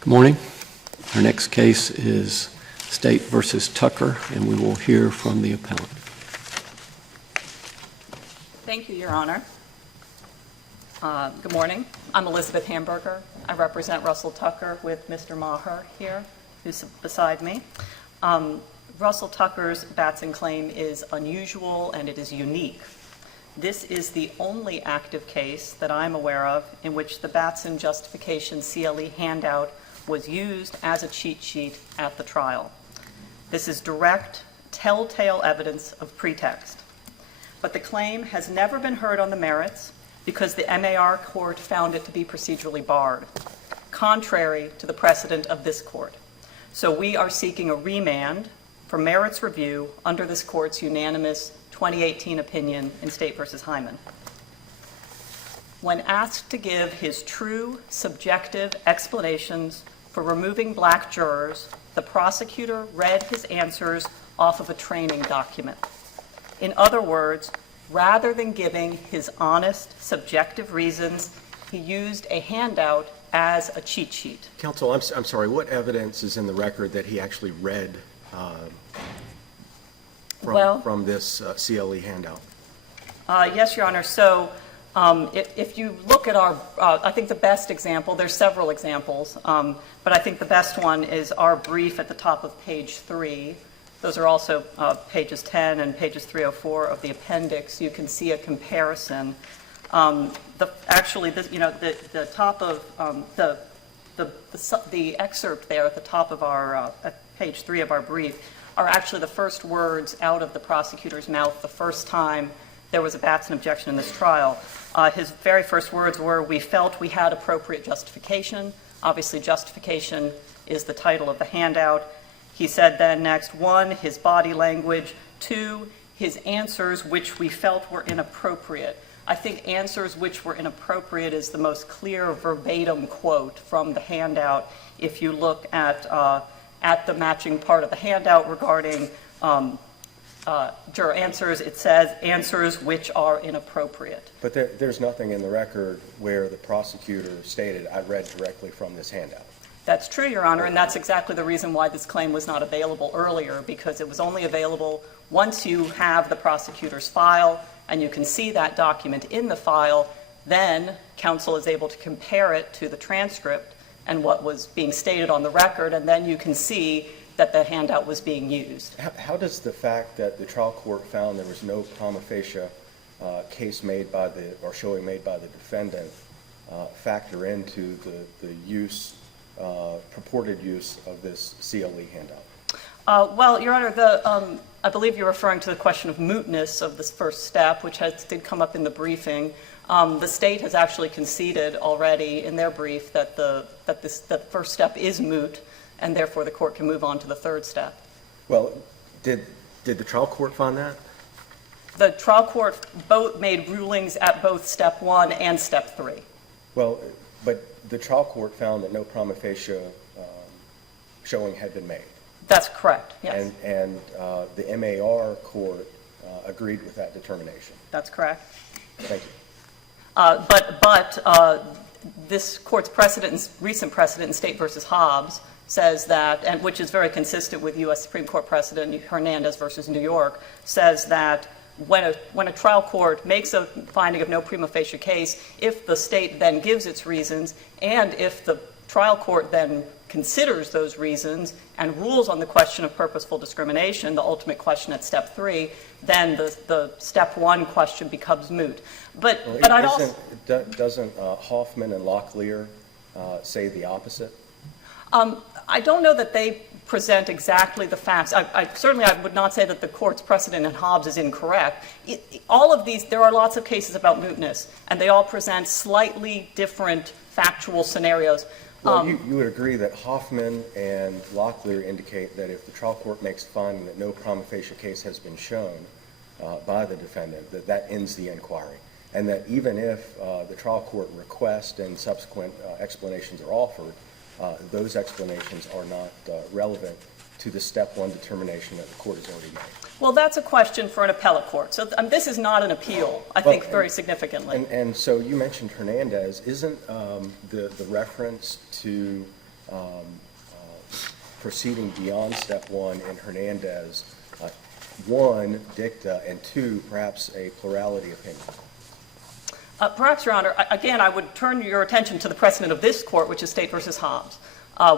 Good morning. Our next case is State versus Tucker, and we will hear from the appellant. Thank you, Your Honor. Good morning. I'm Elizabeth Hamburger. I represent Russell Tucker with Mr. Maher here, who's beside me. Russell Tucker's Batson claim is unusual and it is unique. This is the only active case that I'm aware of in which the Batson justification CLE handout was used as a cheat sheet at the trial. This is direct, telltale evidence of pretext. But the claim has never been heard on the merits because the MAR court found it to be procedurally barred, contrary to the precedent of this court. So we are seeking a remand for merits review under this court's unanimous 2018 opinion in State versus Hyman. When asked to give his true subjective explanations for removing black jurors, the prosecutor read his answers off of a training document. In other words, rather than giving his honest, subjective reasons, he used a handout as a cheat sheet. Counsel, I'm sorry, what evidence is in the record that he actually read from this CLE handout? Yes, Your Honor. So if you look at our, I think the best example, there's several examples, but I think the best one is our brief at the top of page 3. Those are also pages 10 and pages 304 of the appendix. You can see a comparison. The top of the excerpt there at the top of our at page 3 of our brief are actually the first words out of the prosecutor's mouth the first time there was a Batson objection in this trial. His very first words were, "We felt we had appropriate justification." Obviously, justification is the title of the handout. He said then next, 1, his body language, 2, his answers which we felt were inappropriate. I think answers which were inappropriate is the most clear verbatim quote from the handout. If you look at the matching part of the handout regarding juror answers, it says answers which are inappropriate. But there's nothing in the record where the prosecutor stated, I read directly from this handout. That's true, Your Honor, and that's exactly the reason why this claim was not available earlier, because it was only available once you have the prosecutor's file and you can see that document in the file, then counsel is able to compare it to the transcript and what was being stated on the record, and then you can see that the handout was being used. How does the fact that the trial court found there was no prima facie case made by showing made by the defendant factor into the use, purported use of this CLE handout? Well, Your Honor, I believe you're referring to the question of mootness of this first step, which did come up in the briefing. The state has actually conceded already in their brief that the first step is moot, and therefore the court can move on to the third step. Well, did the trial court find that? The trial court both made rulings at both step 1 and step 3. Well, but the trial court found that no prima facie showing had been made. That's correct, yes. And the MAR court agreed with that determination. That's correct. Thank you. But this court's recent precedent in State versus Hobbs says that, and which is very consistent with U.S. Supreme Court precedent, Hernandez versus New York, says that when a trial court makes a finding of no prima facie case, if the state then gives its reasons, and if the trial court then considers those reasons and rules on the question of purposeful discrimination, the ultimate question at step 3, then the step 1 question becomes moot. But I'd also... Doesn't Hoffman and Locklear say the opposite? I don't know that they present exactly the facts. I would not say that the court's precedent in Hobbs is incorrect. All of these, there are lots of cases about mootness, and they all present slightly different factual scenarios. Well, you would agree that Hoffman and Locklear indicate that if the trial court makes a finding that no prima facie case has been shown by the defendant, that ends the inquiry, and that even if the trial court request and subsequent explanations are offered, those explanations are not relevant to the step 1 determination that the court has already made. Well, that's a question for an appellate court. So this is not an appeal, I think, very significantly. And so you mentioned Hernandez. Isn't the reference to proceeding beyond step one in Hernandez, one, dicta, and two, perhaps a plurality opinion? Perhaps, Your Honor, again, I would turn your attention to the precedent of this court, which is State versus Hobbs,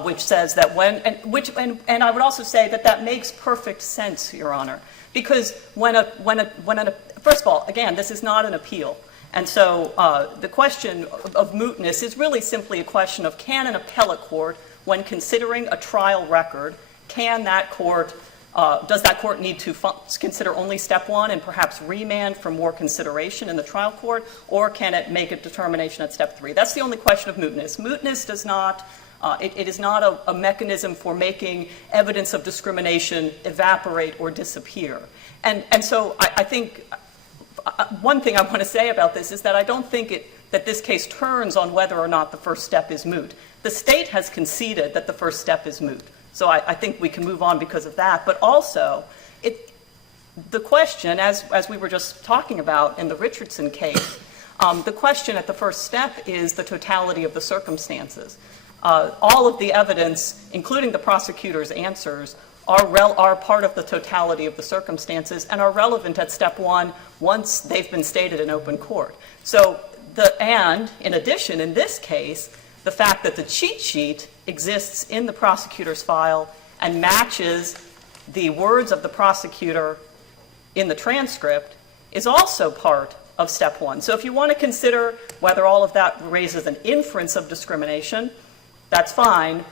which says that and I would also say that that makes perfect sense, Your Honor, because first of all, again, this is not an appeal. And so the question of mootness is really simply a question of, can an appellate court, when considering a trial record, does that court need to consider only step one and perhaps remand for more consideration in the trial court, or can it make a determination at step three? That's the only question of mootness. Mootness does not, it is not a mechanism for making evidence of discrimination evaporate or disappear. And so I think one thing I want to say about this is that I don't think that this case turns on whether or not the first step is moot. The state has conceded that the first step is moot. So I think we can move on because of that. But also, the question, as we were just talking about in the Richardson case, the question at the first step is the totality of the circumstances. All of the evidence, including the prosecutor's answers, are part of the totality of the circumstances and are relevant at step one once they've been stated in open court. So, and in addition, in this case, the fact that the cheat sheet exists in the prosecutor's file and matches the words of the prosecutor in the transcript is also part of step one. So if you want to consider whether all of that raises an inference of discrimination, that's fine.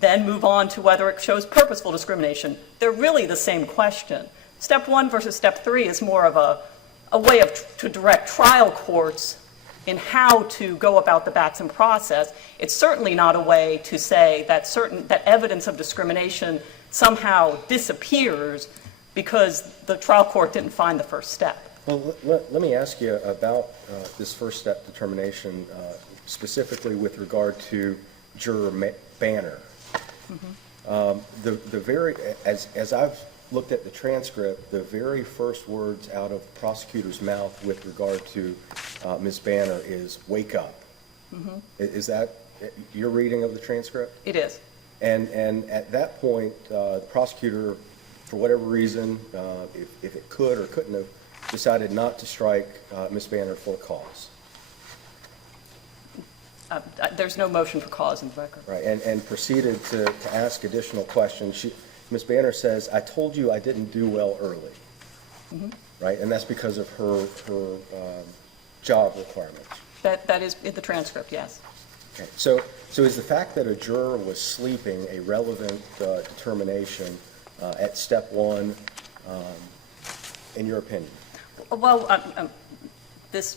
Then move on to whether it shows purposeful discrimination. They're really the same question. Step one versus step three is more of a way to direct trial courts in how to go about the Batson process. It's certainly not a way to say that evidence of discrimination somehow disappears because the trial court didn't find the first step. Well, let me ask you about this first step determination, specifically with regard to juror Banner. Mm-hmm. As I've looked at the transcript, the very first words out of the prosecutor's mouth with regard to Ms. Banner is "wake up." Mm-hmm. Is that your reading of the transcript? It is. And at that point, the prosecutor, for whatever reason, if it could or couldn't have, decided not to strike Ms. Banner for cause. There's no motion for cause in the record. Right, and proceeded to ask additional questions. Ms. Banner says, "I told you I didn't do well early." Mm-hmm. Right, and that's because of her job requirements. That is in the transcript, yes. Okay. So is the fact that a juror was sleeping a relevant determination at step one, in your opinion? Well,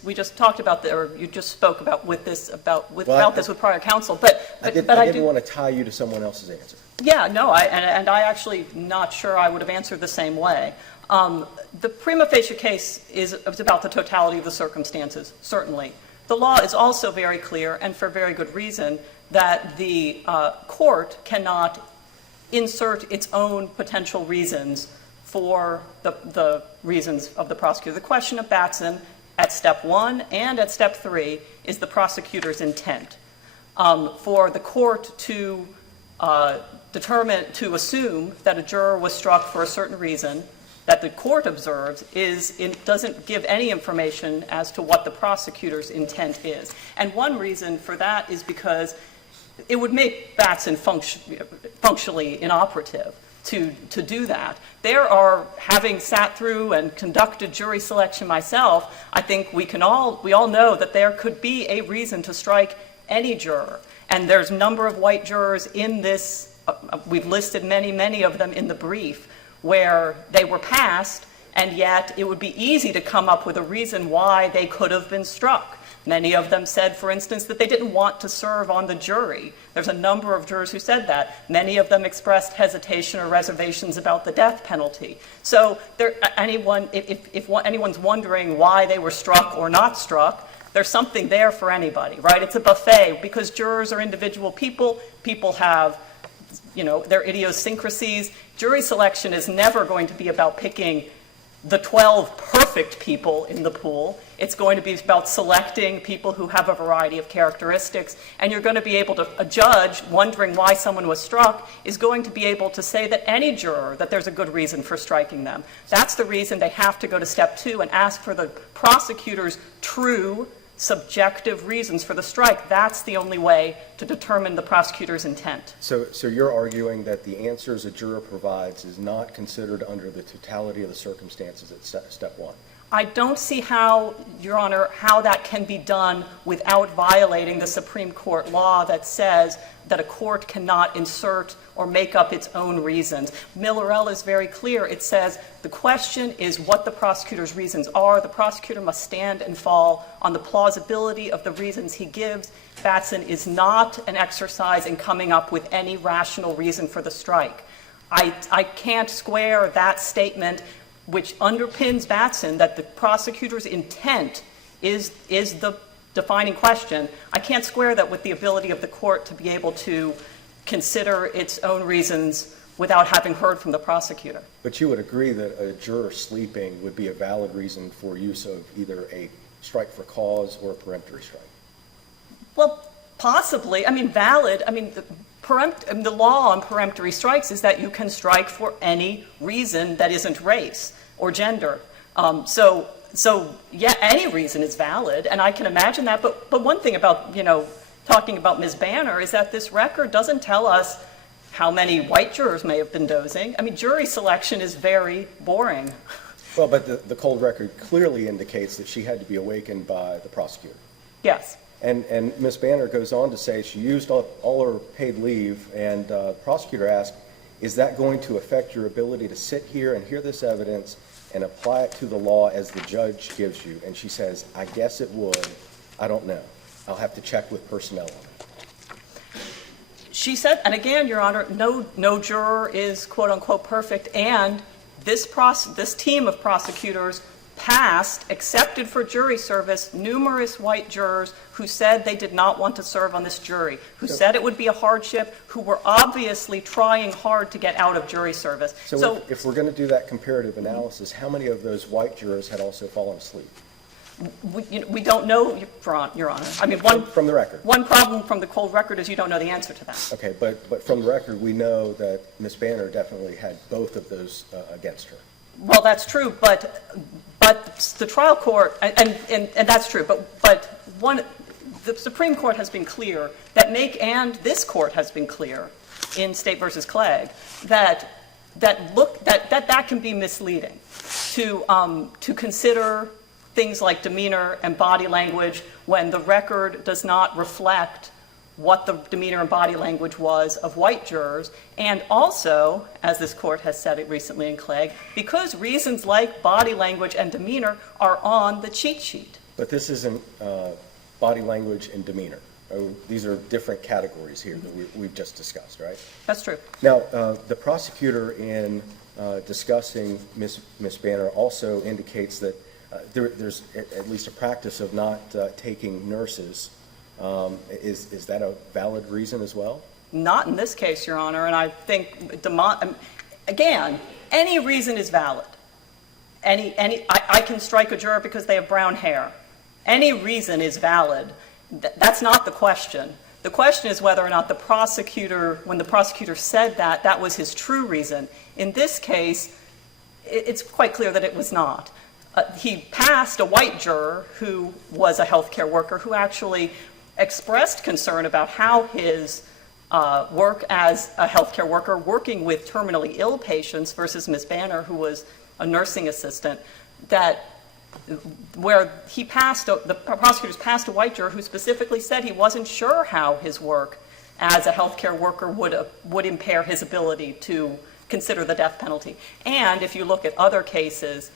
we just talked about or you just spoke about this with prior counsel, but I didn't want to tie you to someone else's answer. Yeah, no, and I actually not sure I would have answered the same way. The prima facie case is about the totality of the circumstances, certainly. The law is also very clear, and for very good reason, that the court cannot insert its own potential reasons for the reasons of the prosecutor. The question of Batson at step one and at step three is the prosecutor's intent. For the court to assume that a juror was struck for a certain reason that the court observes doesn't give any information as to what the prosecutor's intent is. And one reason for that is because it would make Batson functionally inoperative to do that. Having sat through and conducted jury selection myself, I think we all know that there could be a reason to strike any juror. And there's a number of white jurors in this, we've listed many of them in the brief, where they were passed, and yet it would be easy to come up with a reason why they could have been struck. Many of them said, for instance, that they didn't want to serve on the jury. There's a number of jurors who said that. Many of them expressed hesitation or reservations about the death penalty. So if anyone's wondering why they were struck or not struck, there's something there for anybody, right? It's a buffet because jurors are individual people. People have, their idiosyncrasies. Jury selection is never going to be about picking the 12 perfect people in the pool. It's going to be about selecting people who have a variety of characteristics, and you're going to be able to, a judge wondering why someone was struck is going to be able to say that any juror, that there's a good reason for striking them. That's the reason they have to go to step 2 and ask for the prosecutor's true subjective reasons for the strike. That's the only way to determine the prosecutor's intent. So you're arguing that the answers a juror provides is not considered under the totality of the circumstances at step 1? I don't see how, Your Honor, how that can be done without violating the Supreme Court law that says that a court cannot insert or make up its own reasons. Millerell is very clear. It says the question is what the prosecutor's reasons are. The prosecutor must stand and fall on the plausibility of the reasons he gives. Batson is not an exercise in coming up with any rational reason for the strike. I can't square that statement, which underpins Batson, that the prosecutor's intent is the defining question. I can't square that with the ability of the court to be able to consider its own reasons without having heard from the prosecutor. But you would agree that a juror sleeping would be a valid reason for use of either a strike for cause or a peremptory strike? Well, possibly. I mean, valid. I mean, the law on peremptory strikes is that you can strike for any reason that isn't race or gender. So yeah, any reason is valid, and I can imagine that. But one thing about, talking about Ms. Banner is that this record doesn't tell us how many white jurors may have been dozing. I mean, jury selection is very boring. Well, but the cold record clearly indicates that she had to be awakened by the prosecutor. Yes. And Ms. Banner goes on to say she used all her paid leave, and the prosecutor asked, is that going to affect your ability to sit here and hear this evidence and apply it to the law as the judge gives you? And she says, I guess it would. I don't know. I'll have to check with personnel on it. She said, and again, Your Honor, no juror is quote unquote perfect, and this team of prosecutors accepted for jury service numerous white jurors who said they did not want to serve on this jury, who said it would be a hardship, who were obviously trying hard to get out of jury service. So if we're going to do that comparative analysis, how many of those white jurors had also fallen asleep? We don't know, Your Honor. I mean, from the record. One problem from the cold record is you don't know the answer to that. Okay, but from the record, we know that Ms. Banner definitely had both of those against her. Well, that's true, but the trial court, and that's true, but the Supreme Court has been clear and this court has been clear in State versus Clegg that can be misleading to consider things like demeanor and body language when the record does not reflect what the demeanor and body language was of white jurors, and also, as this court has said it recently in Clegg, because reasons like body language and demeanor are on the cheat sheet. But this isn't body language and demeanor. These are different categories here that we've just discussed, right? That's true. Now, the prosecutor in discussing Ms. Banner also indicates that there's at least a practice of not taking nurses. Is that a valid reason as well? Not in this case, Your Honor, and I think, again, any reason is valid. I can strike a juror because they have brown hair. Any reason is valid. That's not the question. The question is whether or not the prosecutor, when the prosecutor said that was his true reason. In this case, it's quite clear that it was not. He passed a white juror who was a healthcare worker who actually expressed concern about how his work as a healthcare worker, working with terminally ill patients versus Ms. Banner, who was a nursing assistant, where the prosecutors passed a white juror who specifically said he wasn't sure how his work as a healthcare worker would impair his ability to consider the death penalty. And if you look at other cases,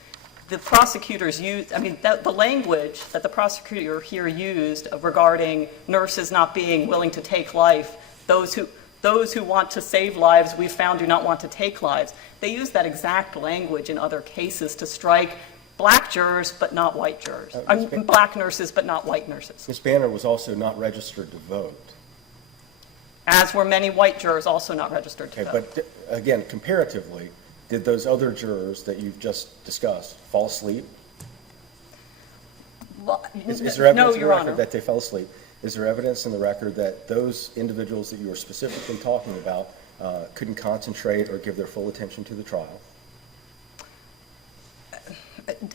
the prosecutors used, the language that the prosecutor here used regarding nurses not being willing to take life, those who want to save lives we found do not want to take lives. They used that exact language in other cases to strike black jurors but not white jurors. Black nurses but not white nurses. Ms. Banner was also not registered to vote. As were many white jurors also not registered to vote. But again, comparatively, Did those other jurors that you've just discussed fall asleep? Well, Is there evidence no, in the Your record Honor. that they fell asleep? Is there evidence in the record that those individuals that you were specifically talking about couldn't concentrate or give their full attention to the trial?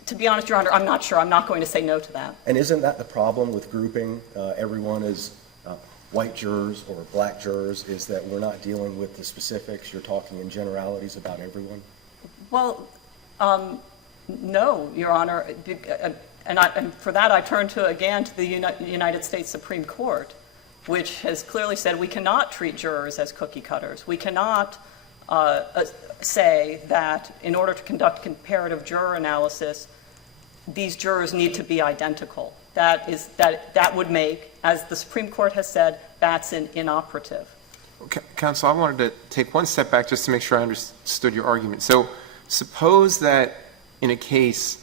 To be honest, Your Honor, I'm not sure. I'm not going to say no to that. And isn't that the problem with grouping everyone as white jurors or black jurors, is that we're not dealing with the specifics, you're talking in generalities about everyone? Well, no, Your Honor. And for that, I turn again to the United States Supreme Court, which has clearly said we cannot treat jurors as cookie cutters. We cannot say that in order to conduct comparative juror analysis, these jurors need to be identical. That would make, as the Supreme Court has said, Batson inoperative. Counsel, I wanted to take one step back just to make sure I understood your argument. So suppose that in a case,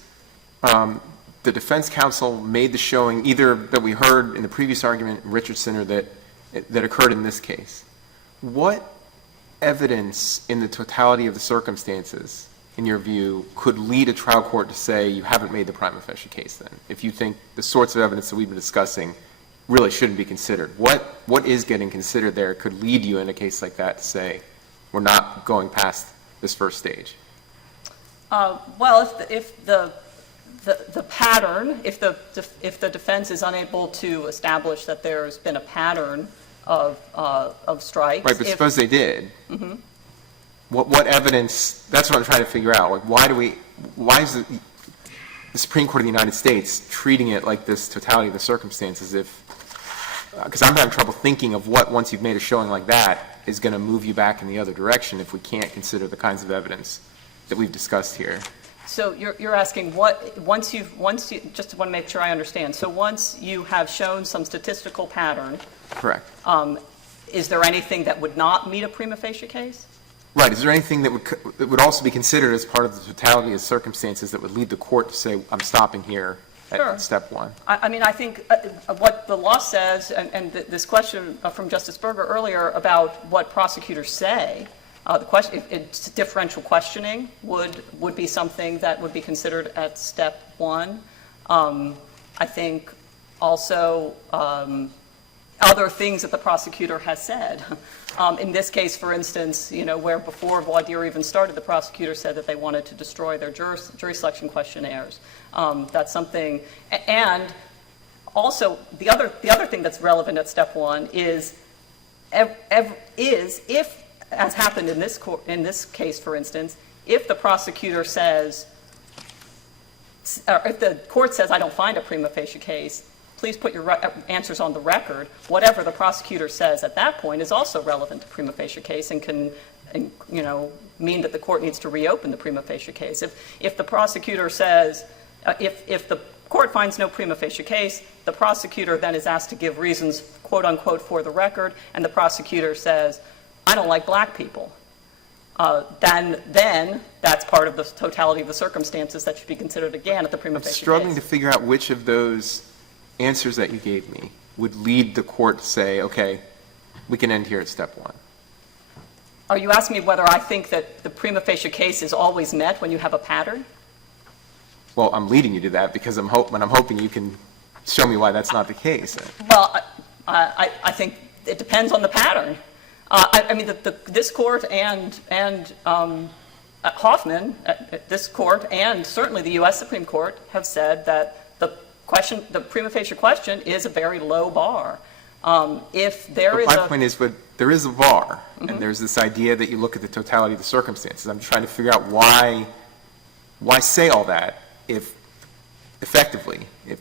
the defense counsel made the showing either that we heard in the previous argument, Richardson, or that occurred in this case. What evidence in the totality of the circumstances, in your view, could lead a trial court to say you haven't made the prima facie case then, if you think the sorts of evidence that we've been discussing really shouldn't be considered? What is getting considered there could lead you in a case like that to say we're not going past this first stage? Well, if the pattern, if the defense is unable to establish that there's been a pattern of strikes. Right, but suppose they did. Mm-hmm. What evidence, that's what I'm trying to figure out. Like, why is the Supreme Court of the United States treating it like this totality of the circumstances because I'm having trouble thinking of what, once you've made a showing like that, is going to move you back in the other direction if we can't consider the kinds of evidence that we've discussed here. So you're asking once you just want to make sure I understand. So once you have shown some statistical pattern. Correct. Is there anything that would not meet a prima facie case? Right. Is there anything that would also be considered as part of the totality of circumstances that would lead the court to say, I'm stopping here at step one? I mean, I think what the law says, and this question from Justice Berger earlier about what prosecutors say, the question, it's differential questioning would be something that would be considered at step one. I think also other things that the prosecutor has said. In this case, for instance, where before voir dire even started, the prosecutor said that they wanted to destroy their jury selection questionnaires. That's something, and also the other thing that's relevant at step one is if, as happened in this case, for instance, if the prosecutor says, or if the court says, I don't find a prima facie case, please put your answers on the record. Whatever the prosecutor says at that point is also relevant to prima facie case and can, mean that the court needs to reopen the prima facie case. If the prosecutor says, if the court finds no prima facie case, the prosecutor then is asked to give reasons, quote unquote, for the record, and the prosecutor says, I don't like black people. Then that's part of the totality of the circumstances that should be considered again at the prima facie case. I'm struggling to figure out which of those answers that you gave me would lead the court to say, okay, we can end here at step one. Are you asking me whether I think that the prima facie case is always met when you have a pattern? Well, I'm leading you to that because I'm hoping you can show me why that's not the case. Well, I think it depends on the pattern. I mean, this court and Hoffman, this court and certainly the U.S. Supreme Court have said that the prima facie question is a very low bar. My point is, but there is a bar, and there's this idea that you look at the totality of the circumstances. I'm trying to figure out why say all that if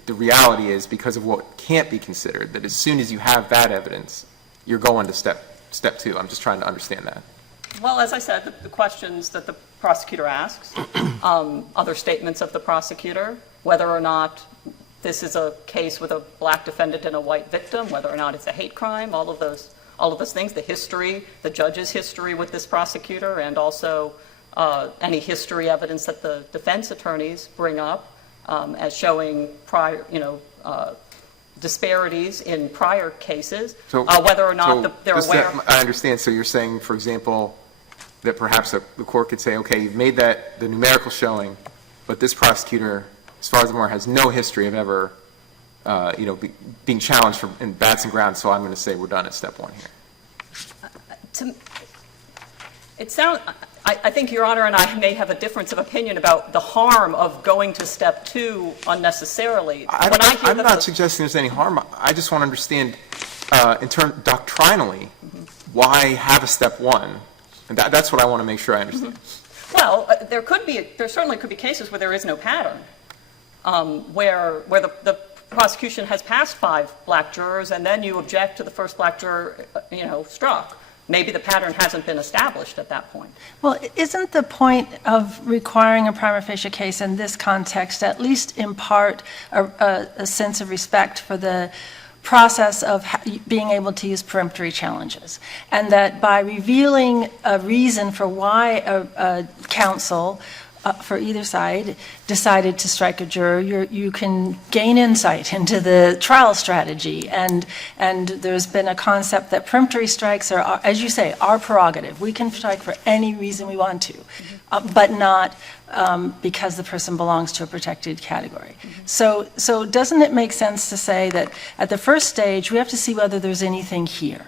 the reality is because of what can't be considered, that as soon as you have that evidence, you're going to step two. I'm just trying to understand that. Well, as I said, the questions that the prosecutor asks, other statements of the prosecutor, whether or not this is a case with a black defendant and a white victim, whether or not it's a hate crime, all of those things, the history, the judge's history with this prosecutor, and also any history evidence that the defense attorneys bring up as showing prior, disparities in prior cases, whether or not they're aware. I understand. So you're saying, for example, that perhaps the court could say, okay, you've made that, the numerical showing, but this prosecutor, as far as I'm aware, has no history of ever, being challenged in Batson grounds, so I'm going to say we're done at step one here. I think Your Honor and I may have a difference of opinion about the harm of going to step two unnecessarily. I'm not suggesting there's any harm. I just want to understand, doctrinally, why have a step one? And that's what I want to make sure I understand. Well, there certainly could be cases where there is no pattern, where the prosecution has passed 5 black jurors, and then you object to the first black juror, struck. Maybe the pattern hasn't been established at that point. Well, isn't the point of requiring a prima facie case in this context, at least in part, a sense of respect for the process of being able to use peremptory challenges? And that by revealing a reason for why a counsel for either side decided to strike a juror, you can gain insight into the trial strategy. And there's been a concept that peremptory strikes are, as you say, our prerogative. We can strike for any reason we want to, but not because the person belongs to a protected category. So doesn't it make sense to say that at the first stage, we have to see whether there's anything here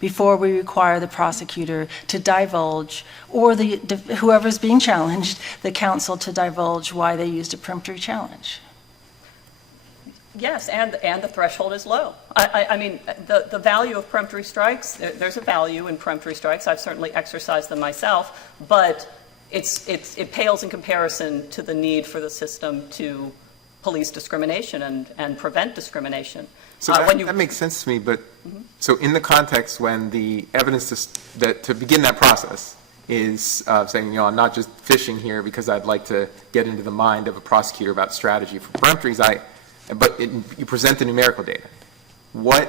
before we require the prosecutor to divulge, or whoever's being challenged, the counsel to divulge why they used a peremptory challenge? Yes, and the threshold is low. I mean, the value of peremptory strikes, there's a value in peremptory strikes. I've certainly exercised them myself, but it pales in comparison to the need for the system to police discrimination and prevent discrimination. So that makes sense to me, but so in the context when the evidence to begin that process is saying, I'm not just fishing here because I'd like to get into the mind of a prosecutor about strategy for peremptories, but you present the numerical data. What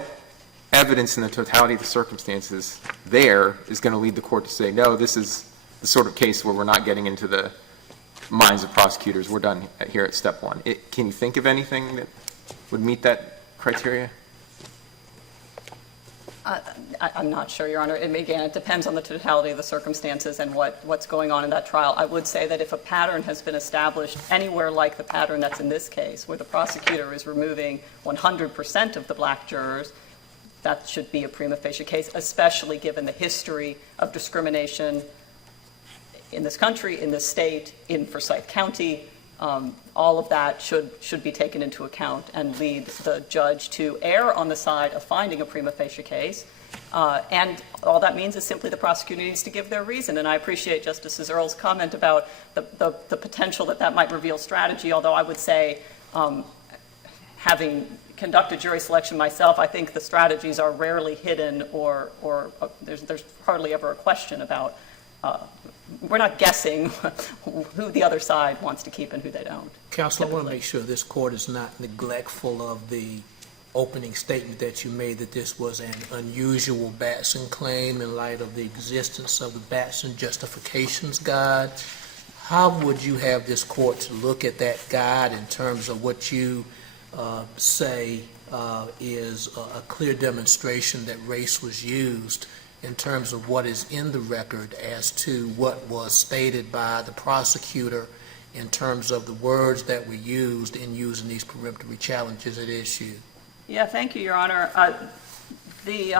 evidence in the totality of the circumstances there is going to lead the court to say, no, this is the sort of case where we're not getting into the minds of prosecutors. We're done here at step one. Can you think of anything that would meet that criteria? I'm not sure, Your Honor. Again, it depends on the totality of the circumstances and what's going on in that trial. I would say that if a pattern has been established anywhere like the pattern that's in this case, where the prosecutor is removing 100% of the black jurors, that should be a prima facie case, especially given the history of discrimination in this country, in this state, in Forsyth County. All of that should be taken into account and lead the judge to err on the side of finding a prima facie case. And all that means is simply the prosecutor needs to give their reason. And I appreciate Justice Earle's comment about the potential that might reveal strategy, although I would say, having conducted jury selection myself, I think the strategies are rarely hidden or there's hardly ever a question about we're not guessing who the other side wants to keep and who they don't. Counsel, I want to make sure this court is not neglectful of the opening statement that you made that this was an unusual Batson claim in light of the existence of the Batson Justifications Guide. How would you have this court to look at that guide in terms of what you say is a clear demonstration that race was used in terms of what is in the record as to what was stated by the prosecutor in terms of the words that were used in using these peremptory challenges at issue? Yeah, thank you, Your Honor. The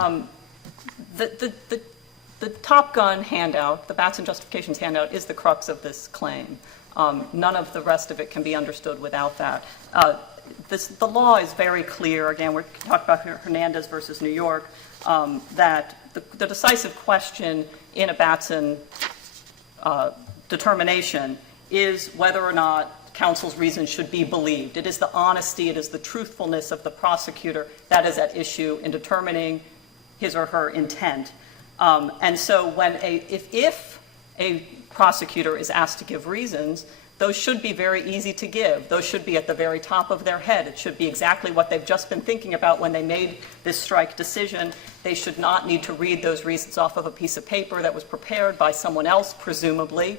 Top Gun handout, the Batson Justifications handout, is the crux of this claim. None of the rest of it can be understood without that. The law is very clear. Again, we're talking about Hernandez versus New York, that the decisive question in a Batson determination is whether or not counsel's reason should be believed. It is the honesty, it is the truthfulness of the prosecutor that is at issue in determining his or her intent. And so if a prosecutor is asked to give reasons, those should be very easy to give. Those should be at the very top of their head. It should be exactly what they've just been thinking about when they made this strike decision. They should not need to read those reasons off of a piece of paper that was prepared by someone else, presumably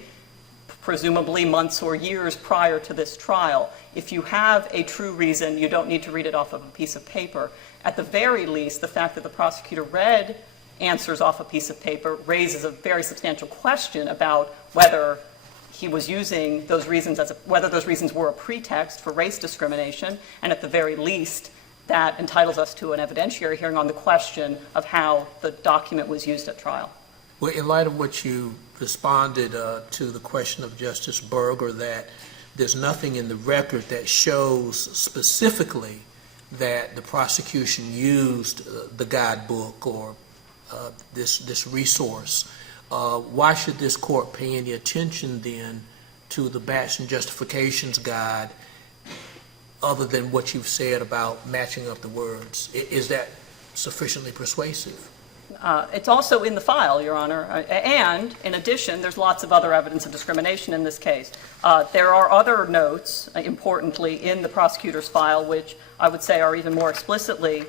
months or years prior to this trial. If you have a true reason, you don't need to read it off of a piece of paper. At the very least, the fact that the prosecutor read answers off a piece of paper raises a very substantial question about whether he was using those reasons whether those reasons were a pretext for race discrimination, and at the very least, that entitles us to an evidentiary hearing on the question of how the document was used at trial. Well, in light of what you responded to the question of Justice Berger, that there's nothing in the record that shows specifically that the prosecution used the guidebook or this resource, why should this court pay any attention then to the Batson Justifications Guide other than what you've said about matching up the words? Is that sufficiently persuasive? It's also in the file, Your Honor, and in addition, there's lots of other evidence of discrimination in this case. There are other notes, importantly, in the prosecutor's file, which I would say are even more explicitly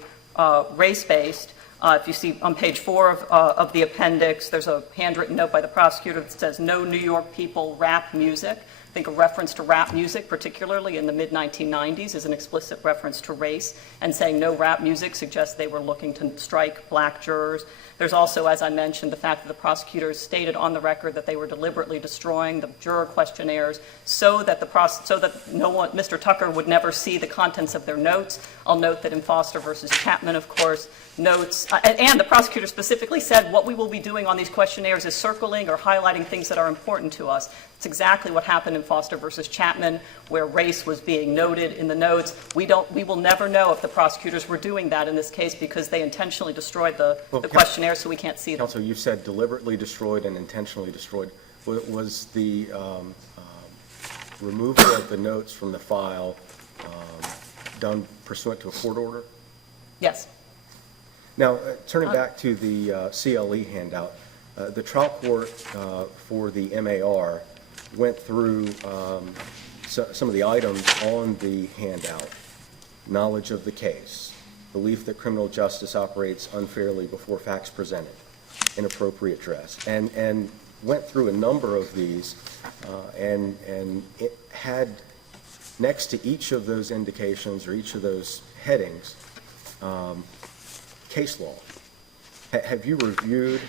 race-based. If you see on page 4 of the appendix, there's a handwritten note by the prosecutor that says, "No New York people rap music." I think a reference to rap music, particularly in the mid-1990s, is an explicit reference to race, and saying no rap music suggests they were looking to strike black jurors. There's also, as I mentioned, the fact that the prosecutors stated on the record that they were deliberately destroying the juror questionnaires so that Mr. Tucker would never see the contents of their notes. I'll note that in Foster versus Chapman, of course, notes, and the prosecutor specifically said what we will be doing on these questionnaires is circling or highlighting things that are important to us. It's exactly what happened in Foster versus Chapman, where race was being noted in the notes. We will never know if the prosecutors were doing that in this case because they intentionally destroyed the questionnaires, so we can't see them. Counsel, you said deliberately destroyed and intentionally destroyed. Was the removal of the notes from the file done pursuant to a court order? Yes. Now, turning back to the CLE handout, the trial court for the MAR went through some of the items on the handout: knowledge of the case, belief that criminal justice operates unfairly before facts presented, inappropriate dress, and went through a number of these, and it had next to each of those indications or each of those headings case law. Have you reviewed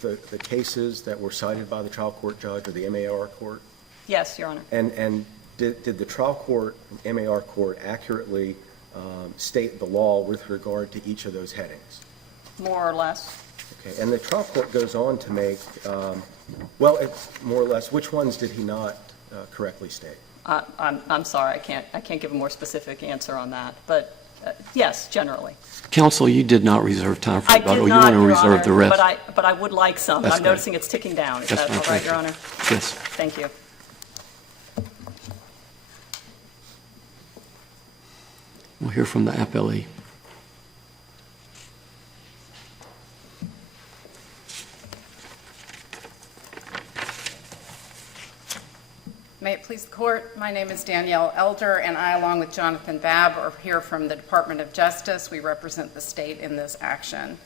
the cases that were cited by the trial court judge or the MAR court? Yes, Your Honor. And did the trial court, MAR court, accurately state the law with regard to each of those headings? More or less. Okay, and the trial court goes on to make, well, more or less, which ones did he not correctly state? I'm sorry, I can't give a more specific answer on that, but yes, generally. Counsel, you did not reserve time for I rebuttal. did You not, want to Your reserve the Honor, rest? but I would like some. That's I'm great. noticing it's ticking down. Is That's that fine, all thank right, Your you. Honor? Yes. Thank you. We'll hear from the appellee. May it please the court, my name is Danielle Elder, and I, along with Jonathan Babb, are here from the Department of Justice. We represent the state in this action.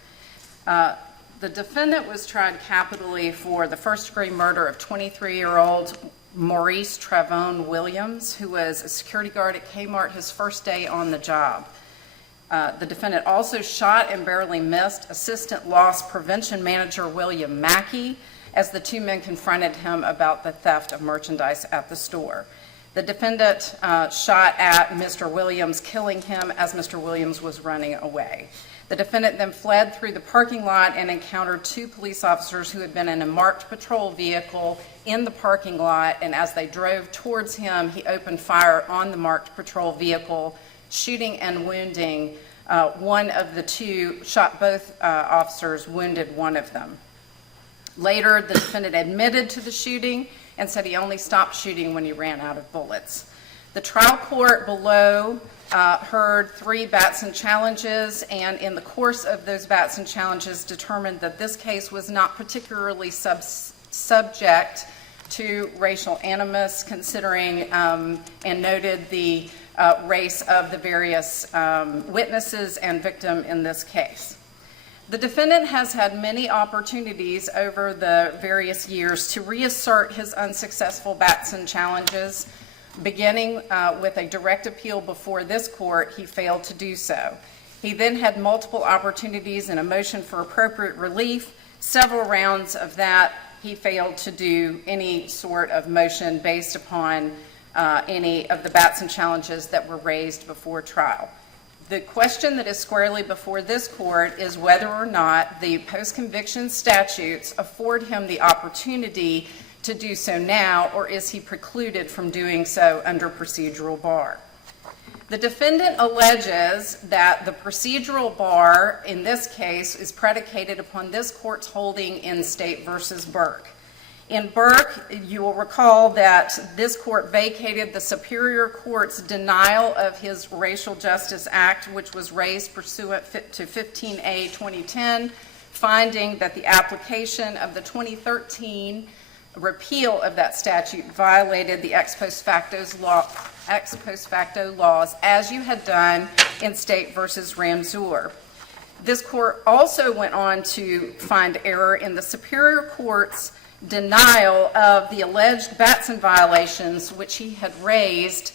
The defendant was tried capitally for the first-degree murder of 23-year-old Maurice Travone Williams, who was a security guard at Kmart his first day on the job. The defendant also shot and barely missed Assistant Loss Prevention Manager William Mackey as the two men confronted him about the theft of merchandise at the store. The defendant shot at Mr. Williams, killing him as Mr. Williams was running away. The defendant then fled through the parking lot and encountered two police officers who had been in a marked patrol vehicle in the parking lot, and as they drove towards him, he opened fire on the marked patrol vehicle, shooting and wounding one of the two, shot both officers, wounded one of them. Later, the defendant admitted to the shooting and said he only stopped shooting when he ran out of bullets. The trial court below heard 3 Batson challenges, and in the course of those Batson challenges determined that this case was not particularly subject to racial animus, considering and noted the race of the various witnesses and victim in this case. The defendant has had many opportunities over the various years to reassert his unsuccessful Batson challenges. Beginning with a direct appeal before this court, he failed to do so. He then had multiple opportunities in a motion for appropriate relief. Several rounds of that, he failed to do any sort of motion based upon any of the Batson challenges that were raised before trial. The question that is squarely before this court is whether or not the post-conviction statutes afford him the opportunity to do so now, or is he precluded from doing so under procedural bar. The defendant alleges that the procedural bar in this case is predicated upon this court's holding in State versus Burke. In Burke, you will recall that this court vacated the Superior Court's denial of his Racial Justice Act, which was raised pursuant to 15A 2010, finding that the application of the 2013 repeal of that statute violated the ex post facto laws, as you had done in State versus Ramseur. This court also went on to find error in the Superior Court's denial of the alleged Batson violations, which he had raised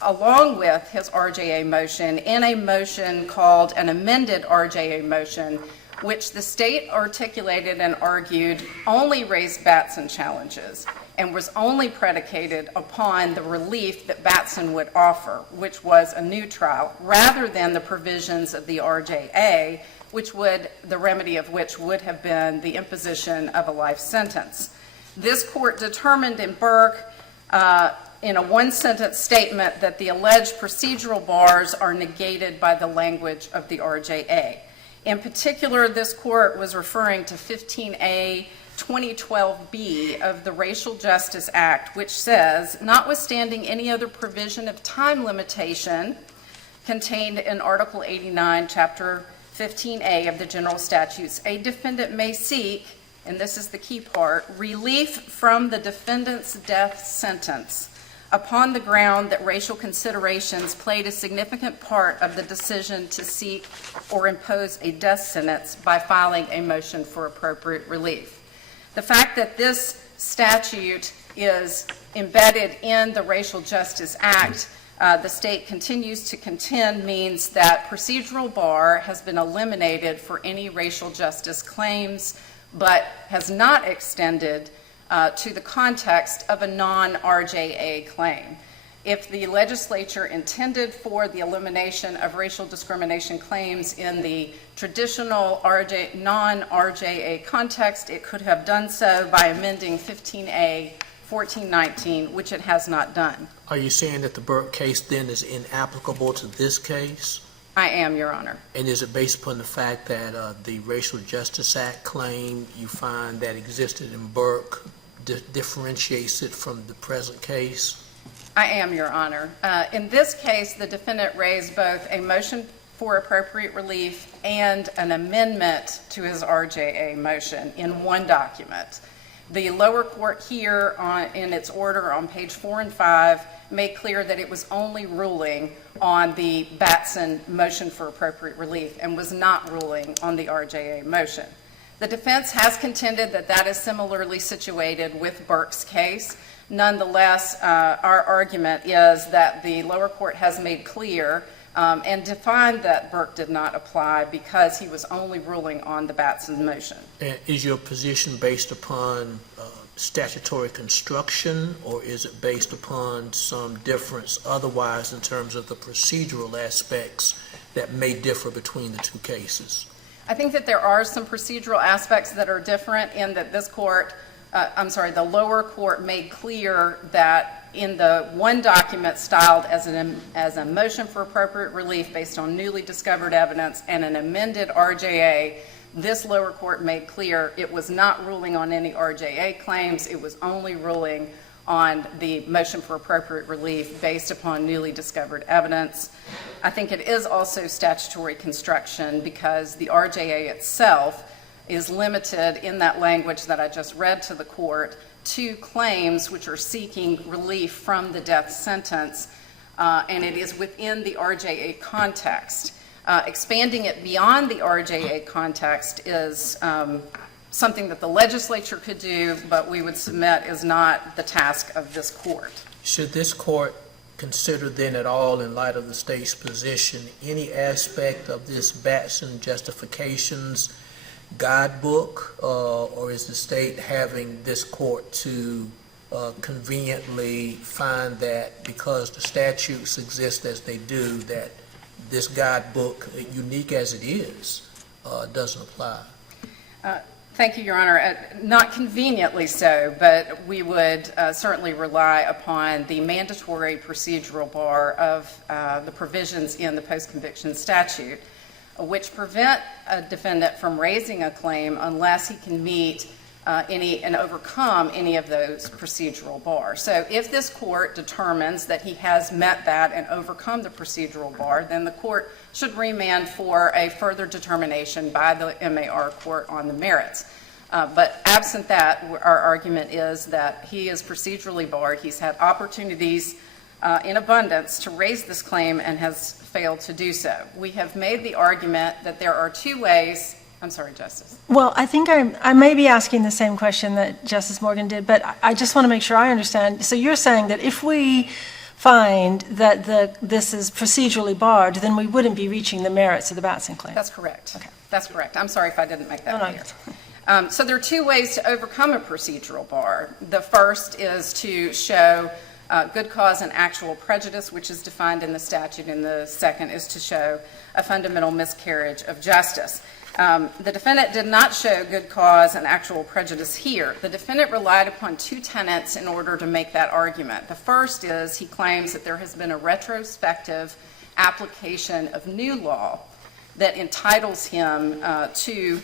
along with his RJA motion in a motion called an amended RJA motion, which the state articulated and argued only raised Batson challenges and was only predicated upon the relief that Batson would offer, which was a new trial, rather than the provisions of the RJA, which would, the remedy of which would have been the imposition of a life sentence. This court determined in Burke, in a one-sentence statement, that the alleged procedural bars are negated by the language of the RJA. In particular, this court was referring to 15A 2012B of the Racial Justice Act, which says, notwithstanding any other provision of time limitation contained in Article 89, Chapter 15A of the General Statutes, a defendant may seek, and this is the key part, relief from the defendant's death sentence upon the ground that racial considerations played a significant part of the decision to seek or impose a death sentence by filing a motion for appropriate relief. The fact that this statute is embedded in the Racial Justice Act, the state continues to contend, means that procedural bar has been eliminated for any racial justice claims, but has not extended to the context of a non-RJA claim. If the legislature intended for the elimination of racial discrimination claims in the traditional non-RJA context, it could have done so by amending 15A 1419, which it has not done. Are you saying that the Burke case then is inapplicable to this case? I am, Your Honor. And is it based upon the fact that the Racial Justice Act claim you find that existed in Burke differentiates it from the present case? I am, Your Honor. In this case, the defendant raised both a motion for appropriate relief and an amendment to his RJA motion in one document. The lower court here in its order on page 4 and 5 made clear that it was only ruling on the Batson motion for appropriate relief and was not ruling on the RJA motion. The defense has contended that that is similarly situated with Burke's case. Nonetheless, our argument is that the lower court has made clear and defined that Burke did not apply because he was only ruling on the Batson motion. And is your position based upon statutory construction, or is it based upon some difference otherwise in terms of the procedural aspects that may differ between the two cases? I think that there are some procedural aspects that are different in that this court, the lower court made clear that in the one document styled as a motion for appropriate relief based on newly discovered evidence and an amended RJA, this lower court made clear it was not ruling on any RJA claims. It was only ruling on the motion for appropriate relief based upon newly discovered evidence. I think it is also statutory construction because the RJA itself is limited in that language that I just read to the court to claims which are seeking relief from the death sentence, and it is within the RJA context. Expanding it beyond the RJA context is something that the legislature could do, but we would submit is not the task of this court. Should this court consider then at all, in light of the state's position, any aspect of this Batson justifications guidebook, or is the state having this court to conveniently find that because the statutes exist as they do, that this guidebook, unique as it is, doesn't apply? Thank you, Your Honor. Not conveniently so, but we would certainly rely upon the mandatory procedural bar of the provisions in the post-conviction statute, which prevent a defendant from raising a claim unless he can meet and overcome any of those procedural bars. So if this court determines that he has met that and overcome the procedural bar, then the court should remand for a further determination by the MAR court on the merits. But absent that, our argument is that he is procedurally barred. He's had opportunities in abundance to raise this claim and has failed to do so. We have made the argument that there are two ways. I'm sorry, Justice. Well, I think I may be asking the same question that Justice Morgan did, but I just want to make sure I understand. So you're saying that if we find that this is procedurally barred, then we wouldn't be reaching the merits of the Batson claim? That's correct. Okay. That's correct. I'm sorry if I didn't make that clear. No. So there are two ways to overcome a procedural bar. The first is to show good cause and actual prejudice, which is defined in the statute, and the second is to show a fundamental miscarriage of justice. The defendant did not show good cause and actual prejudice here. The defendant relied upon two tenets in order to make that argument. The first is he claims that there has been a retrospective application of new law that entitles him to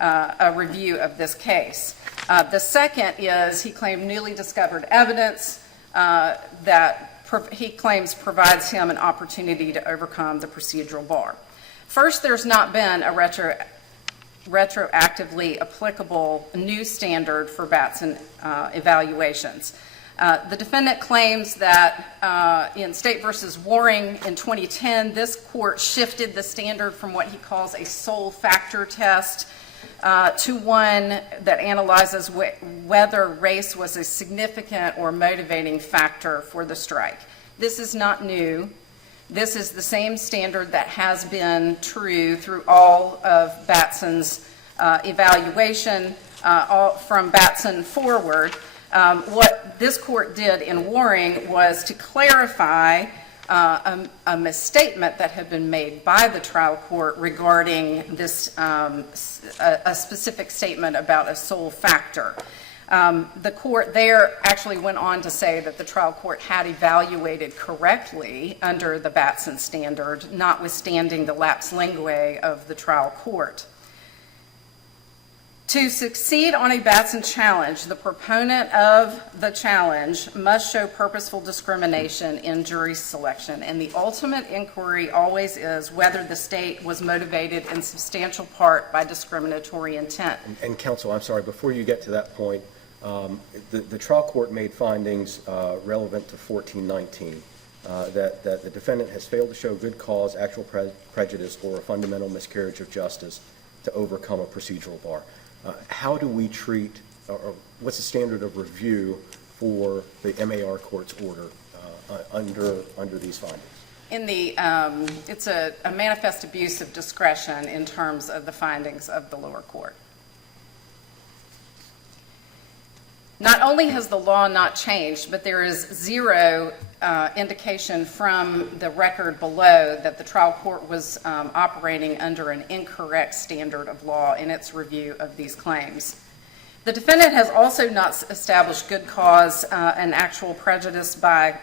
a review of this case. The second is he claimed newly discovered evidence that he claims provides him an opportunity to overcome the procedural bar. First, there's not been a retroactively applicable new standard for Batson evaluations. The defendant claims that in State v. Waring in 2010, this court shifted the standard from what he calls a sole factor test to one that analyzes whether race was a significant or motivating factor for the strike. This is not new. This is the same standard that has been true through all of Batson's evaluation from Batson forward. What this court did in Waring was to clarify a misstatement that had been made by the trial court regarding this, a specific statement about a sole factor. The court there actually went on to say that the trial court had evaluated correctly under the Batson standard, notwithstanding the lapse linguae of the trial court. To succeed on a Batson challenge, the proponent of the challenge must show purposeful discrimination in jury selection, and the ultimate inquiry always is whether the state was motivated in substantial part by discriminatory intent. And counsel, I'm sorry, before you get to that point, the trial court made findings relevant to 1419, that the defendant has failed to show good cause, actual prejudice, or a fundamental miscarriage of justice to overcome a procedural bar. How do we treat, or what's the standard of review for the MAR court's order under these findings? In the, it's a manifest abuse of discretion in terms of the findings of the lower court. Not only has the law not changed, but there is zero indication from the record below that the trial court was operating under an incorrect standard of law in its review of these claims. The defendant has also not established good cause and actual prejudice by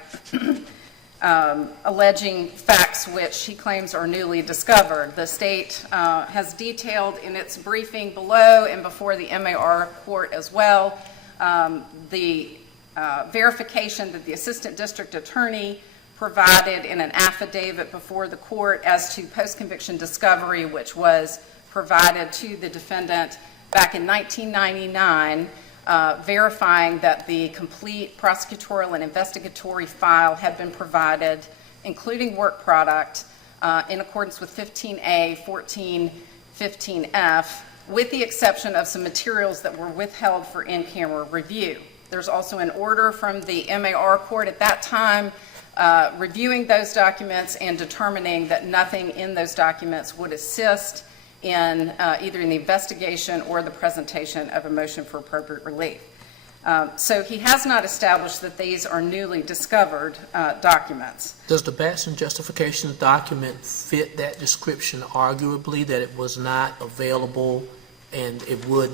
alleging facts which he claims are newly discovered. The state has detailed in its briefing below and before the MAR court as well the verification that the assistant district attorney provided in an affidavit before the court as to post-conviction discovery, which was provided to the defendant back in 1999, verifying that the complete prosecutorial and investigatory file had been provided, including work product, in accordance with 15A, 1415F, with the exception of some materials that were withheld for in-camera review. There's also an order from the MAR court at that time reviewing those documents and determining that nothing in those documents would assist in either in the investigation or the presentation of a motion for appropriate relief. So he has not established that these are newly discovered documents. Does the Batson justification document fit that description arguably, that it was not available and it would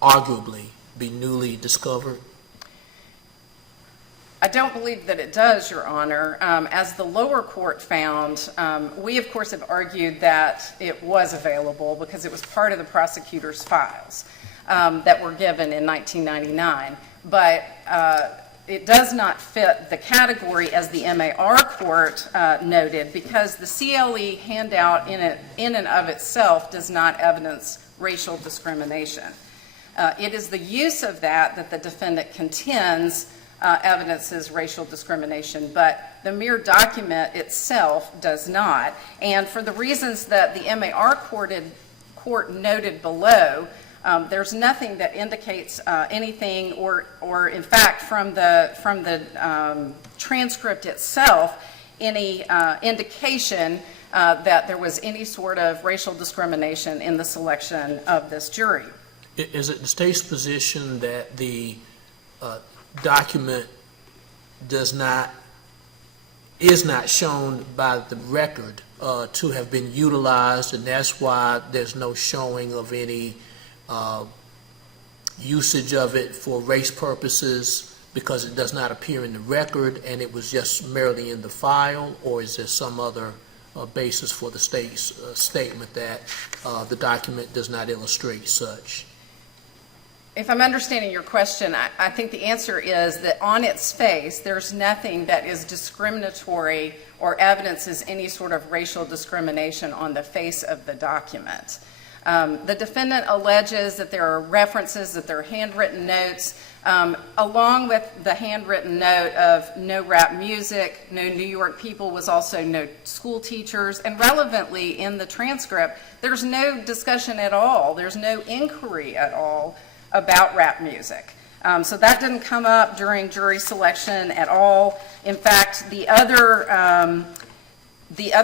arguably be newly discovered? I don't believe that it does, Your Honor. As the lower court found, we of course have argued that it was available because it was part of the prosecutor's files that were given in 1999. But it does not fit the category as the MAR court noted, because the CLE handout in and of itself does not evidence racial discrimination. It is the use of that the defendant contends evidences racial discrimination, but the mere document itself does not. And for the reasons that the MAR court noted below, there's nothing that indicates anything, or in fact from the transcript itself, any indication that there was any sort of racial discrimination in the selection of this jury. Is it the state's position that the document is not shown by the record to have been utilized, and that's why there's no showing of any usage of it for race purposes, because it does not appear in the record and it was just merely in the file? Or is there some other basis for the state's statement that the document does not illustrate such? If I'm understanding your question, I think the answer is that on its face, there's nothing that is discriminatory or evidences any sort of racial discrimination on the face of the document. The defendant alleges that there are references, that there are handwritten notes, along with the handwritten note of no rap music, no New York people, was also no school teachers, and relevantly in the transcript, there's no discussion at all, there's no inquiry at all about rap music. So that didn't come up during jury selection at all. In fact, the other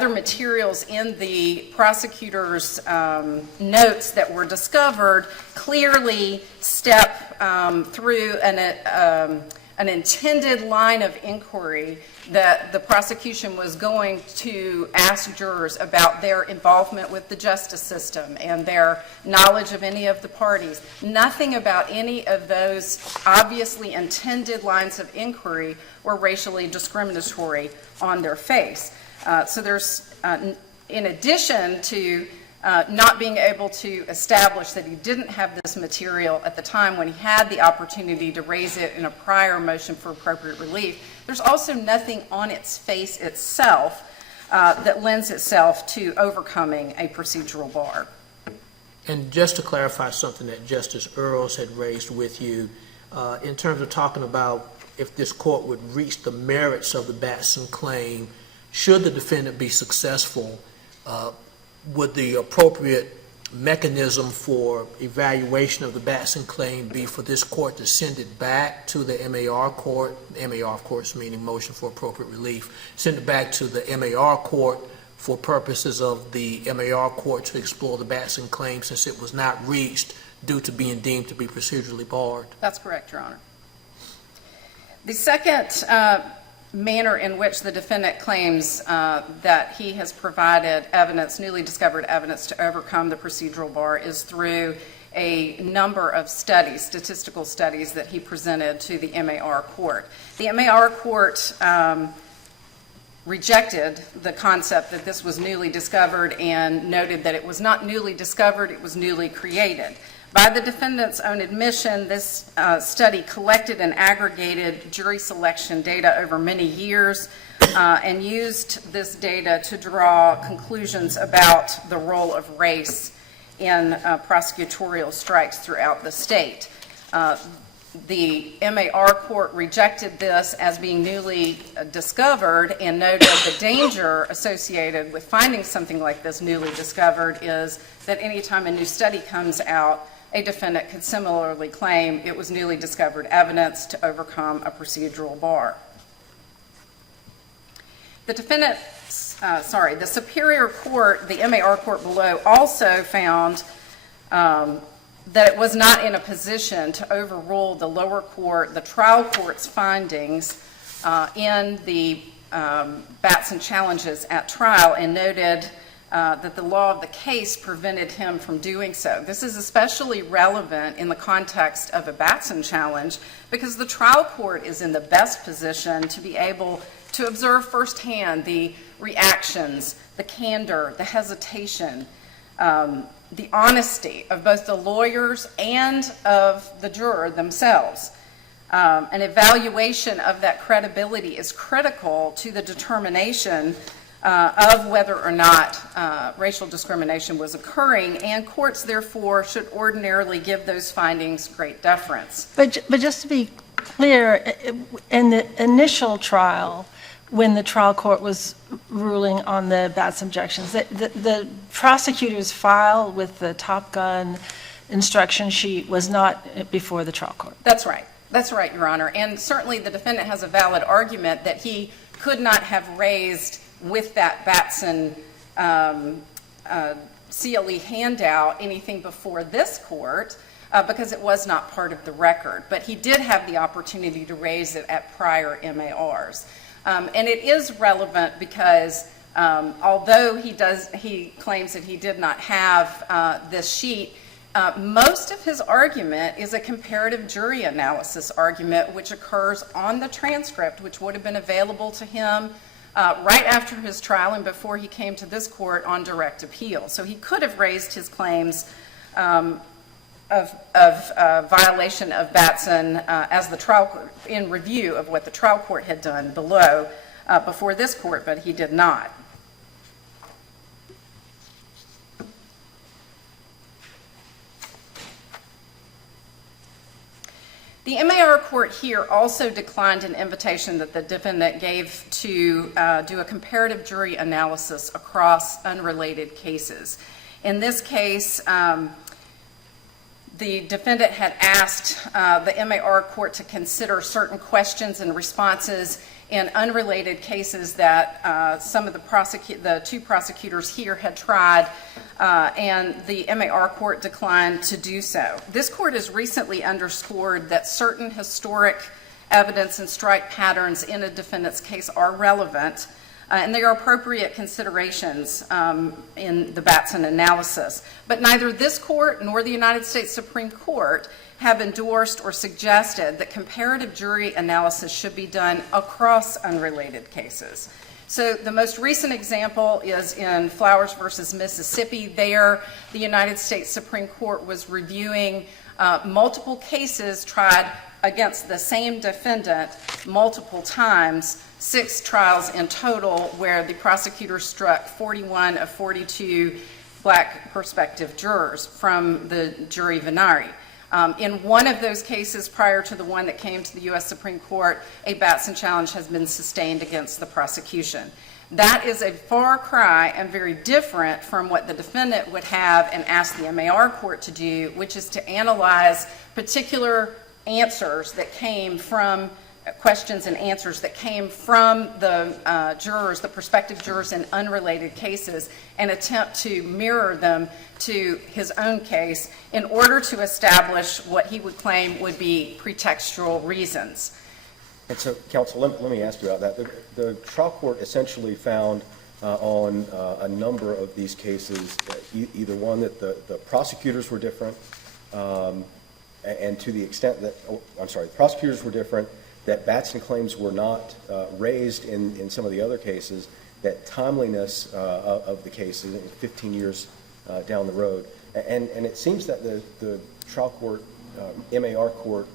materials in the prosecutor's notes that were discovered clearly step through an intended line of inquiry that the prosecution was going to ask jurors about their involvement with the justice system and their knowledge of any of the parties. Nothing about any of those obviously intended lines of inquiry were racially discriminatory on their face. So there's, in addition to not being able to establish that he didn't have this material at the time when he had the opportunity to raise it in a prior motion for appropriate relief, there's also nothing on its face itself that lends itself to overcoming a procedural bar. And just to clarify something that Justice Earls had raised with you, in terms of talking about if this court would reach the merits of the Batson claim, should the defendant be successful, would the appropriate mechanism for evaluation of the Batson claim be for this court to send it back to the MAR court, MAR of course meaning motion for appropriate relief, send it back to the MAR court for purposes of the MAR court to explore the Batson claim since it was not reached due to being deemed to be procedurally barred? That's correct, Your Honor. The second manner in which the defendant claims that he has provided evidence, newly discovered evidence, to overcome the procedural bar is through a number of studies, statistical studies that he presented to the MAR court. The MAR court rejected the concept that this was newly discovered and noted that it was not newly discovered, it was newly created. By the defendant's own admission, this study collected and aggregated jury selection data over many years and used this data to draw conclusions about the role of race in prosecutorial strikes throughout the state. The MAR court rejected this as being newly discovered and noted the danger associated with finding something like this newly discovered is that anytime a new study comes out, a defendant could similarly claim it was newly discovered evidence to overcome a procedural bar. The the Superior Court, the MAR court below, also found that it was not in a position to overrule the lower court, the trial court's findings in the Batson challenges at trial, and noted that the law of the case prevented him from doing so. This is especially relevant in the context of a Batson challenge because the trial court is in the best position to be able to observe firsthand the reactions, the candor, the hesitation, the honesty of both the lawyers and of the juror themselves. An evaluation of that credibility is critical to the determination of whether or not racial discrimination was occurring, and courts, therefore, should ordinarily give those findings great deference. But just to be clear, in the initial trial, when the trial court was ruling on the Batson objections, the prosecutor's file with the Top Gun instruction sheet was not before the trial court. That's right. That's right, Your Honor. And certainly the defendant has a valid argument that he could not have raised with that Batson CLE handout anything before this court because it was not part of the record. But he did have the opportunity to raise it at prior MARs. And it is relevant because although he claims that he did not have this sheet, most of his argument is a comparative jury analysis argument which occurs on the transcript, which would have been available to him right after his trial and before he came to this court on direct appeal. So he could have raised his claims of violation of Batson as the trial court, in review of what the trial court had done below before this court, but he did not. The MAR court here also declined an invitation that the defendant gave to do a comparative jury analysis across unrelated cases. In this case, the defendant had asked the MAR court to consider certain questions and responses in unrelated cases that some of the two prosecutors here had tried, and the MAR court declined to do so. This court has recently underscored that certain historic evidence and strike patterns in a defendant's case are relevant, and they are appropriate considerations in the Batson analysis. But neither this court nor the United States Supreme Court have endorsed or suggested that comparative jury analysis should be done across unrelated cases. So the most recent example is in Flowers versus Mississippi. There, the United States Supreme Court was reviewing multiple cases tried against the same defendant multiple times, 6 trials in total, where the prosecutor struck 41 of 42 black prospective jurors from the jury venire. In one of those cases, prior to the one that came to the U.S. Supreme Court, a Batson challenge has been sustained against the prosecution. That is a far cry and very different from what the defendant would have and ask the MAR court to do, which is to analyze particular answers that came from questions and answers that came from the jurors, the prospective jurors in unrelated cases, and attempt to mirror them to his own case in order to establish what he would claim would be pretextual reasons. And so, counsel, let me ask you about that. The trial court essentially found on a number of these cases, either one that the prosecutors were different, and to the extent that, the prosecutors were different, that Batson claims were not raised in some of the other cases, that timeliness of the cases 15 years down the road. And it seems that the trial court, MAR court,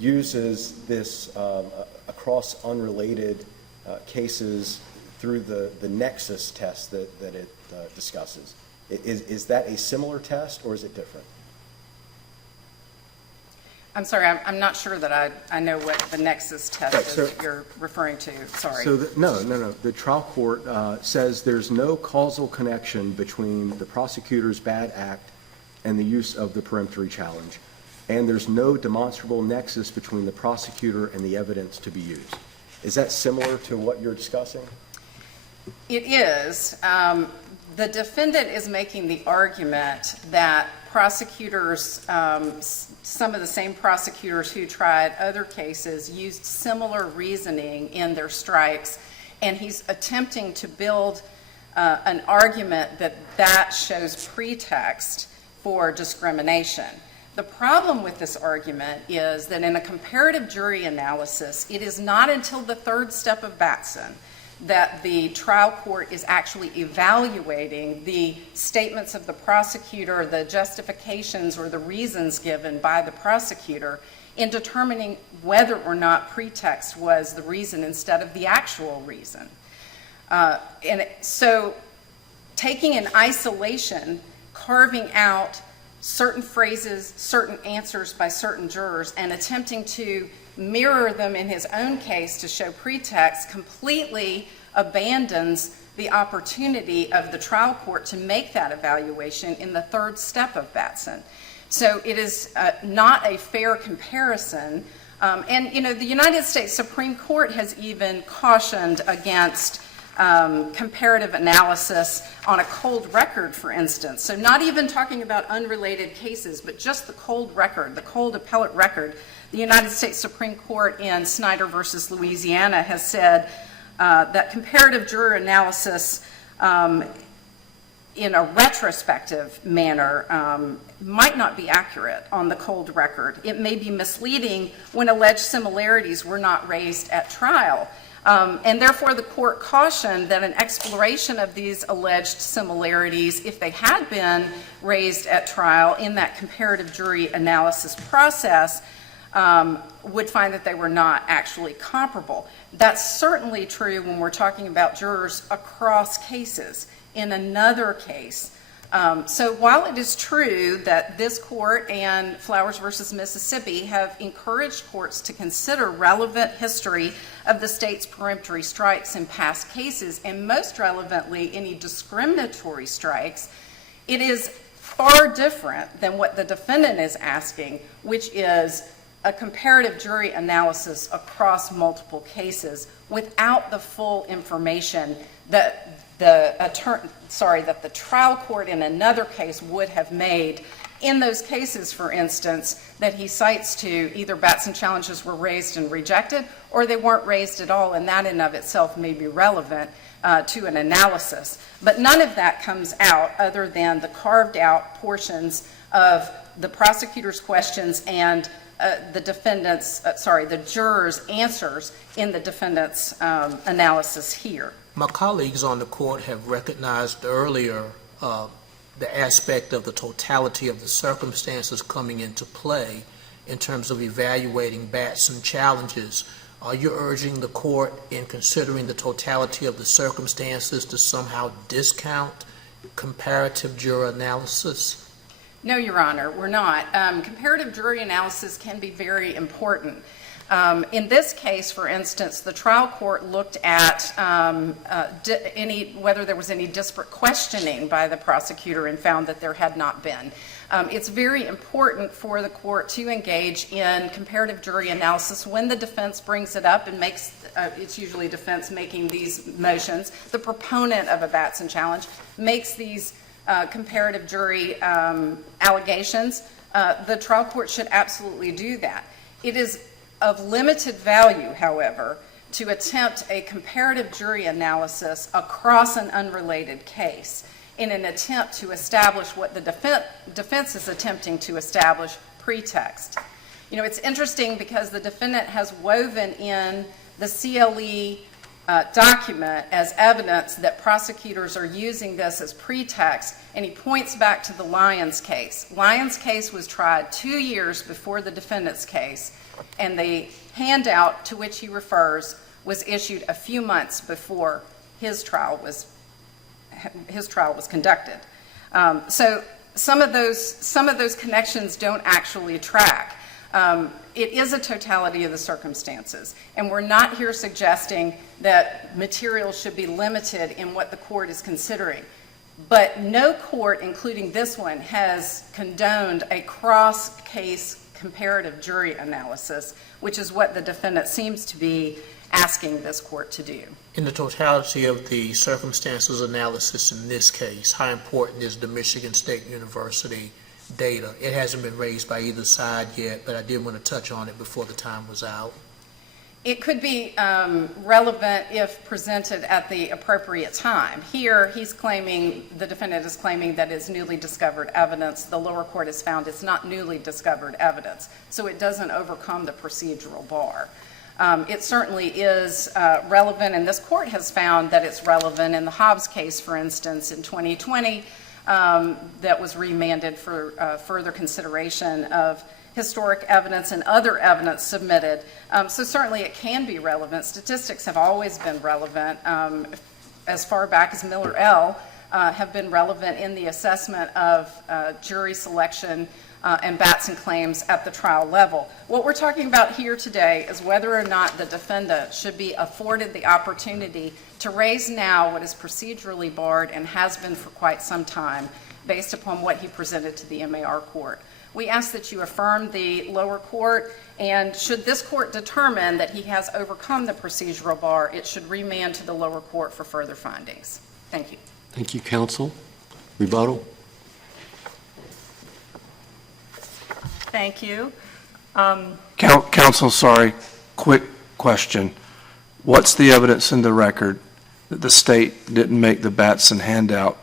uses this across unrelated cases through the nexus test that it discusses. Is that a similar test, or is it different? I'm sorry, I'm not sure that I know what the nexus test is that you're referring to. Sorry. So, no. The trial court says there's no causal connection between the prosecutor's bad act and the use of the peremptory challenge, and there's no demonstrable nexus between the prosecutor and the evidence to be used. Is that similar to what you're discussing? It is. The defendant is making the argument that prosecutors, some of the same prosecutors who tried other cases used similar reasoning in their strikes, and he's attempting to build an argument that that shows pretext for discrimination. The problem with this argument is that in a comparative jury analysis, it is not until the third step of Batson that the trial court is actually evaluating the statements of the prosecutor, the justifications or the reasons given by the prosecutor in determining whether or not pretext was the reason instead of the actual reason. So taking in isolation, carving out certain phrases, certain answers by certain jurors, and attempting to mirror them in his own case to show pretext completely abandons the opportunity of the trial court to make that evaluation in the third step of Batson. So it is not a fair comparison. And, you know, the United States Supreme Court has even cautioned against comparative analysis on a cold record, for instance. So not even talking about unrelated cases, but just the cold record, the cold appellate record. The United States Supreme Court in Snyder versus Louisiana has said that comparative juror analysis in a retrospective manner might not be accurate on the cold record. It may be misleading when alleged similarities were not raised at trial. And therefore, the court cautioned that an exploration of these alleged similarities, if they had been raised at trial in that comparative jury analysis process, would find that they were not actually comparable. That's certainly true when we're talking about jurors across cases. In another case, so while it is true that this court and Flowers versus Mississippi have encouraged courts to consider relevant history of the state's peremptory strikes in past cases, and most relevantly any discriminatory strikes, it is far different than what the defendant is asking, which is a comparative jury analysis across multiple cases without the full information that that the trial court in another case would have made. In those cases, for instance, that he cites to, either Batson challenges were raised and rejected, or they weren't raised at all, and that in of itself may be relevant to an analysis. But none of that comes out other than the carved out portions of the prosecutor's questions and the jurors' answers in the defendant's analysis here. My colleagues on the court have recognized earlier the aspect of the totality of the circumstances coming into play in terms of evaluating Batson challenges. Are you urging the court in considering the totality of the circumstances to somehow discount comparative juror analysis? No, Your Honor, we're not. Comparative jury analysis can be very important. In this case, for instance, the trial court looked at whether there was any disparate questioning by the prosecutor and found that there had not been. It's very important for the court to engage in comparative jury analysis when the defense brings it up and makes, it's usually defense making these motions. The proponent of a Batson challenge makes these comparative jury allegations. The trial court should absolutely do that. It is of limited value, however, to attempt a comparative jury analysis across an unrelated case in an attempt to establish what the defense is attempting to establish, pretext. You know, it's interesting because the defendant has woven in the CLE document as evidence that prosecutors are using this as pretext, and he points back to the Lyons case. Lyons' case was tried 2 years before the defendant's case, and the handout to which he refers was issued a few months before his trial was conducted. So some of those connections don't actually track. It is a totality of the circumstances, and we're not here suggesting that material should be limited in what the court is considering. But no court, including this one, has condoned a cross-case comparative jury analysis, which is what the defendant seems to be asking this court to do. In the totality of the circumstances analysis in this case, how important is the Michigan State University data? It hasn't been raised by either side yet, but I did want to touch on it before the time was out. It could be relevant if presented at the appropriate time. Here, the defendant is claiming that it's newly discovered evidence. The lower court has found it's not newly discovered evidence, so it doesn't overcome the procedural bar. It certainly is relevant, and this court has found that it's relevant in the Hobbs case, for instance, in 2020, that was remanded for further consideration of historic evidence and other evidence submitted. So certainly it can be relevant. Statistics have always been relevant. As far back as Miller L. Have been relevant in the assessment of jury selection and Batson claims at the trial level. What we're talking about here today is whether or not the defendant should be afforded the opportunity to raise now what is procedurally barred and has been for quite some time based upon what he presented to the MAR court. We ask that you affirm the lower court, and should this court determine that he has overcome the procedural bar, it should remand to the lower court for further findings. Thank you. Thank you, counsel. Rebuttal? Thank you. Counsel, sorry, quick question. What's the evidence in the record that the state didn't make the Batson handout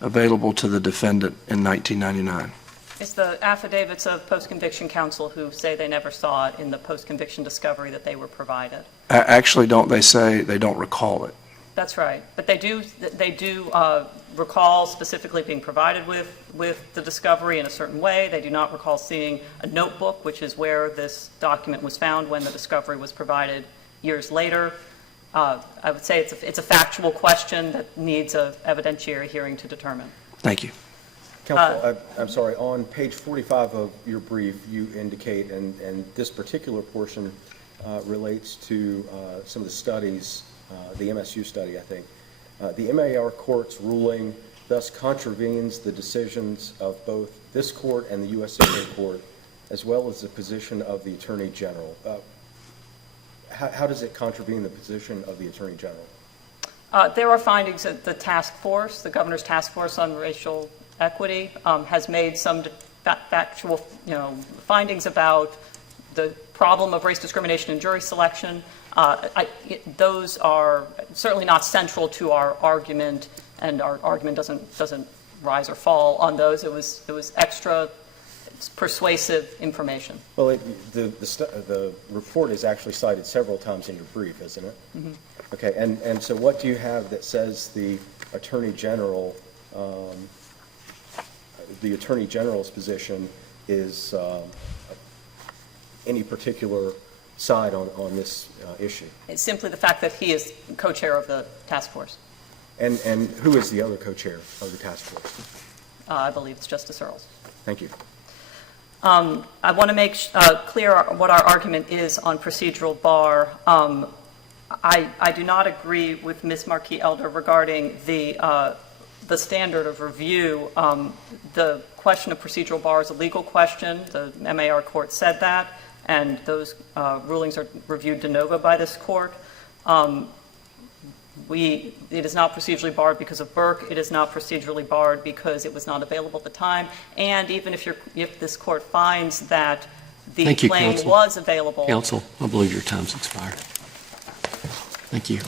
available to the defendant in 1999? It's the affidavits of post-conviction counsel who say they never saw it in the post-conviction discovery that they were provided. Actually, don't they say they don't recall it? That's right. But they do recall specifically being provided with the discovery in a certain way. They do not recall seeing a notebook, which is where this document was found when the discovery was provided years later. I would say it's a factual question that needs an evidentiary hearing to determine. Thank you. Counsel, I'm sorry, on page 45 of your brief, you indicate, and this particular portion relates to some of the studies, the MSU study, I think. The MAR court's ruling thus contravenes the decisions of both this court and the U.S. Supreme Court, as well as the position of the Attorney General. How does it contravene the position of the Attorney General? There are findings that the task force, the governor's task force on racial equity, has made some factual, findings about the problem of race discrimination in jury selection. Those are certainly not central to our argument, and our argument doesn't rise or fall on those. It was extra persuasive information. Well, the report is actually cited several times in your brief, isn't it? Mm-hmm. Okay, and so what do you have that says the Attorney General, the Attorney General's position is any particular side on this issue? It's simply the fact that he is co-chair of the task force. And who is the other co-chair of the task force? I believe it's Justice Earls. Thank you. I want to make clear what our argument is on procedural bar. I do not agree with Ms. Marquis-Elder regarding the standard of review. The question of procedural bar is a legal question. The MAR court said that, and those rulings are reviewed de novo by this court. It is not procedurally barred because of Burke. It is not procedurally barred because it was not available at the time. And even if this court finds that the claim was available. Counsel, I believe your time's expired. Thank you.